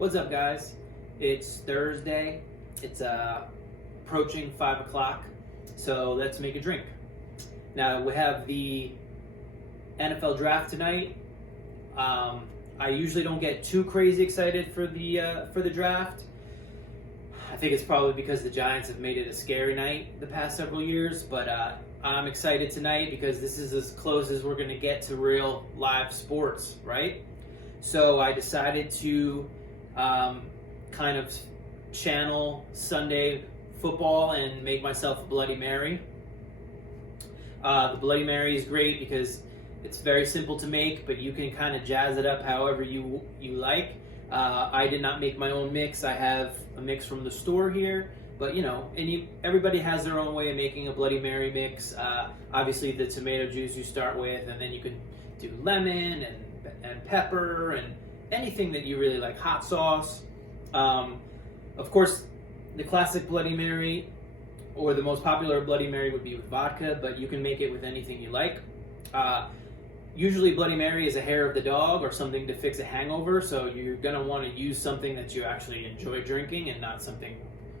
What's up, guys? It's Thursday. It's approaching 5 o'clock, so let's make a drink. Now, we have the NFL draft tonight. I usually don't get too crazy excited for the draft. I think it's probably because the Giants have made it a scary night the past several years, but I'm excited tonight because this is as close as we're going to get to real live sports, right? So I decided to kind of channel Sunday football and make myself a Bloody Mary. The Bloody Mary is great because it's very simple to make, but you can kind of jazz it up however you like. I did not make my own mix. I have a mix from the store here, but everybody has their own way of making a Bloody Mary mix. Obviously, the tomato juice you start with, and then you can do lemon and pepper and anything that you really like, hot sauce. Of course, the classic Bloody Mary or the most popular Bloody Mary would be with vodka, but you can make it with anything you like. Usually Bloody Mary is a hair of the dog or something to fix a hangover, so you're going to want to use something that you actually enjoy drinking and not something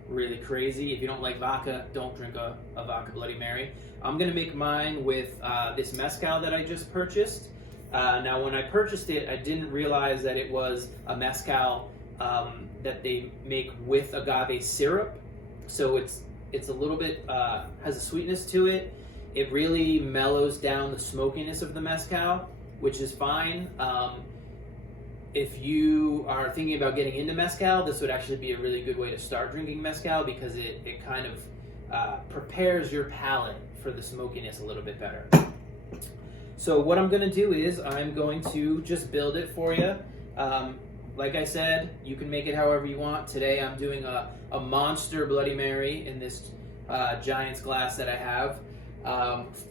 really crazy. If you don't like vodka, don't drink a vodka Bloody Mary. I'm going to make mine with this Mezcal that I just purchased. Now, when I purchased it, I didn't realize that it was a Mezcal that they make with agave syrup. So it's a little bit, has a sweetness to it. It really mellows down the smokiness of the Mezcal, which is fine. If you are thinking about getting into Mezcal, this would actually be a really good way to start drinking Mezcal because it kind of prepares your palate for the smokiness a little bit better. So what I'm going to do is I'm going to just build it for you. Like I said, you can make it however you want. Today I'm doing a monster Bloody Mary in this Giants glass that I have.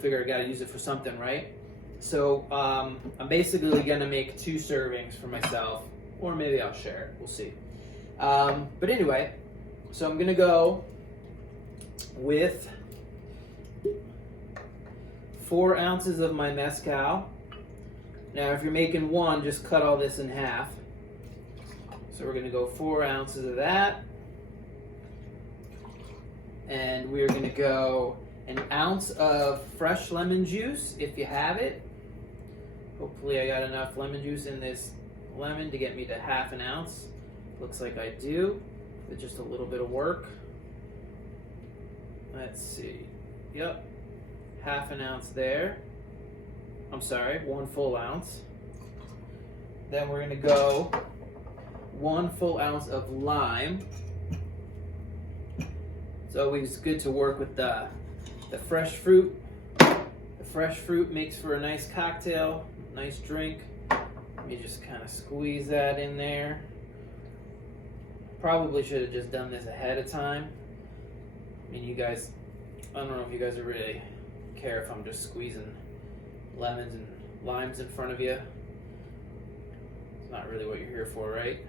Figure I gotta use it for something, right? So I'm basically gonna make 2 servings for myself, or maybe I'll share it, we'll see. But anyway, so I'm gonna go with 4 ounces of my Mezcal. Now if you're making 1, just cut all this in half. So we're gonna go 4 ounces of that. And we're gonna go 1 ounce of fresh lemon juice, if you have it. Hopefully I got enough lemon juice in this lemon to get me to 1/2 ounce. Looks like I do, with just a little bit of work. Let's see. Yep, 1/2 ounce there. I'm sorry, 1 full ounce. Then we're gonna go 1 full ounce of lime. It's always good to work with the fresh fruit. The fresh fruit makes for a nice cocktail, nice drink. Let me just kind of squeeze that in there. Probably should have just done this ahead of time. I mean, I don't know if you guys really care if I'm just squeezing lemons and limes in front of you. It's not really what you're here for, right?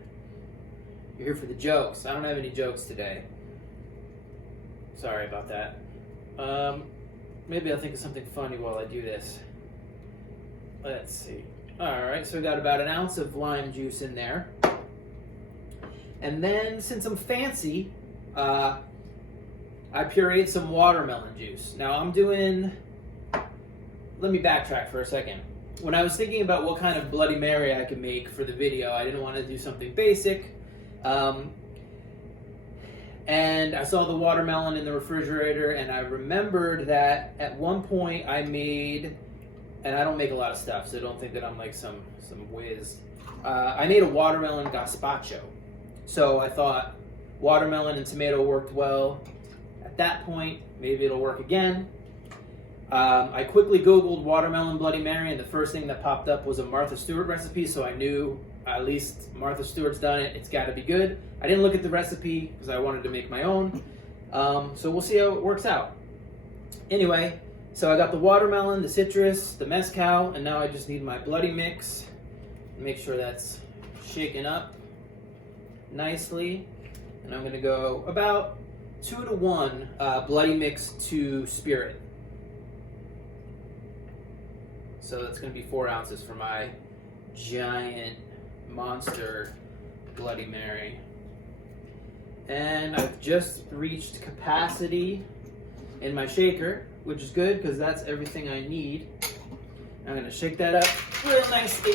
You're here for the jokes. I don't have any jokes today. Sorry about that. Maybe I'll think of something funny while I do this. Let's see. Alright, so we got about 1 ounce of lime juice in there. And then, since I'm fancy, I pureed some watermelon juice. Now let me backtrack for a second. When I was thinking about what kind of Bloody Mary I could make for the video, I didn't want to do something basic. And I saw the watermelon in the refrigerator, and I remembered that at one point I made, and I don't make a lot of stuff, so don't think that I'm like some whiz. I made a watermelon gazpacho. So I thought watermelon and tomato worked well. At that point, maybe it'll work again. I quickly Googled watermelon Bloody Mary, and the first thing that popped up was a Martha Stewart recipe, so I knew at least Martha Stewart's done it. It's got to be good. I didn't look at the recipe because I wanted to make my own. So we'll see how it works out. Anyway, so I got the watermelon, the citrus, the Mezcal, and now I just need my bloody mix. Make sure that's shaken up nicely. And I'm going to go about 2 to 1 bloody mix to spirit. So that's going to be 4 ounces for my giant monster Bloody Mary. And I've just reached capacity in my shaker, which is good because that's everything I need. I'm gonna shake that up real nicely.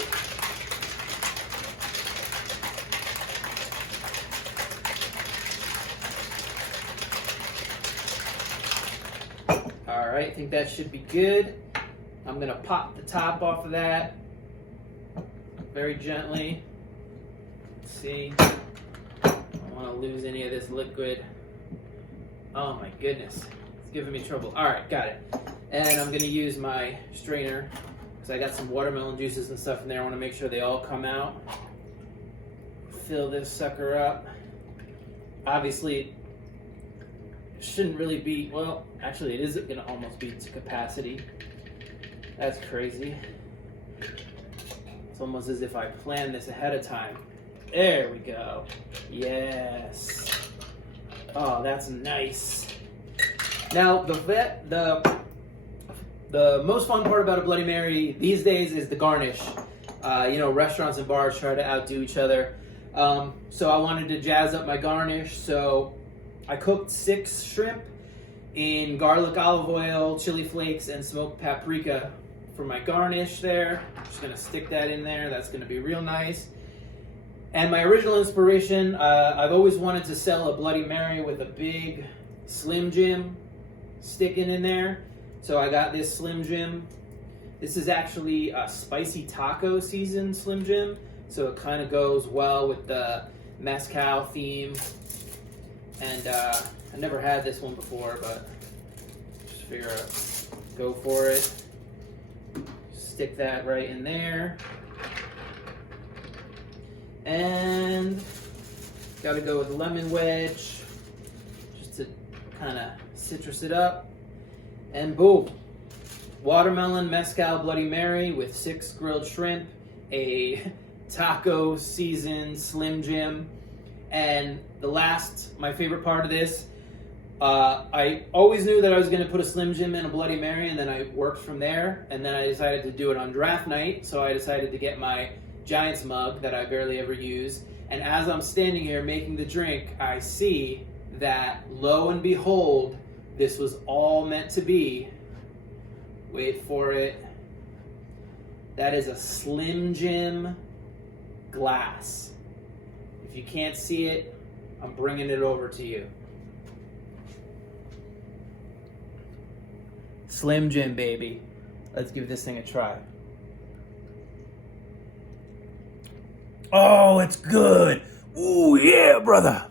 All right, I think that should be good. I'm gonna pop the top off of that very gently. Let's see. I don't want to lose any of this liquid. Oh my goodness, it's giving me trouble. All right, got it. And I'm gonna use my strainer because I got some watermelon juices and stuff in there. I want to make sure they all come out. Fill this sucker up. Obviously, it shouldn't really be, well, actually it is gonna almost be to capacity. That's crazy. It's almost as if I planned this ahead of time. There we go. Yes. Oh, that's nice. Now, the most fun part about a Bloody Mary these days is the garnish. You know, restaurants and bars try to outdo each other. So I wanted to jazz up my garnish. So I cooked 6 shrimp in garlic olive oil, chili flakes, and smoked paprika for my garnish there. I'm just gonna stick that in there. That's gonna be real nice. And my original inspiration, I've always wanted to sell a Bloody Mary with a big Slim Jim sticking in there. So I got this Slim Jim. This is actually a spicy taco seasoned Slim Jim. So it kind of goes well with the Mezcal theme. And I never had this one before, but just figure out, go for it. Stick that right in there. And gotta go with lemon wedge just to kind of citrus it up. And boom, watermelon mezcal Bloody Mary with 6 grilled shrimp, a taco seasoned Slim Jim, and my favorite part of this, I always knew that I was going to put a Slim Jim in a Bloody Mary, and then I worked from there, and then I decided to do it on draft night, so I decided to get my Giants mug that I barely ever use, and as I'm standing here making the drink, I see that, lo and behold, this was all meant to be. Wait for it. That is a Slim Jim glass. If you can't see it, I'm bringing it over to you. Slim Jim, baby. Let's give this thing a try. Oh, it's good. Ooh, yeah, brother.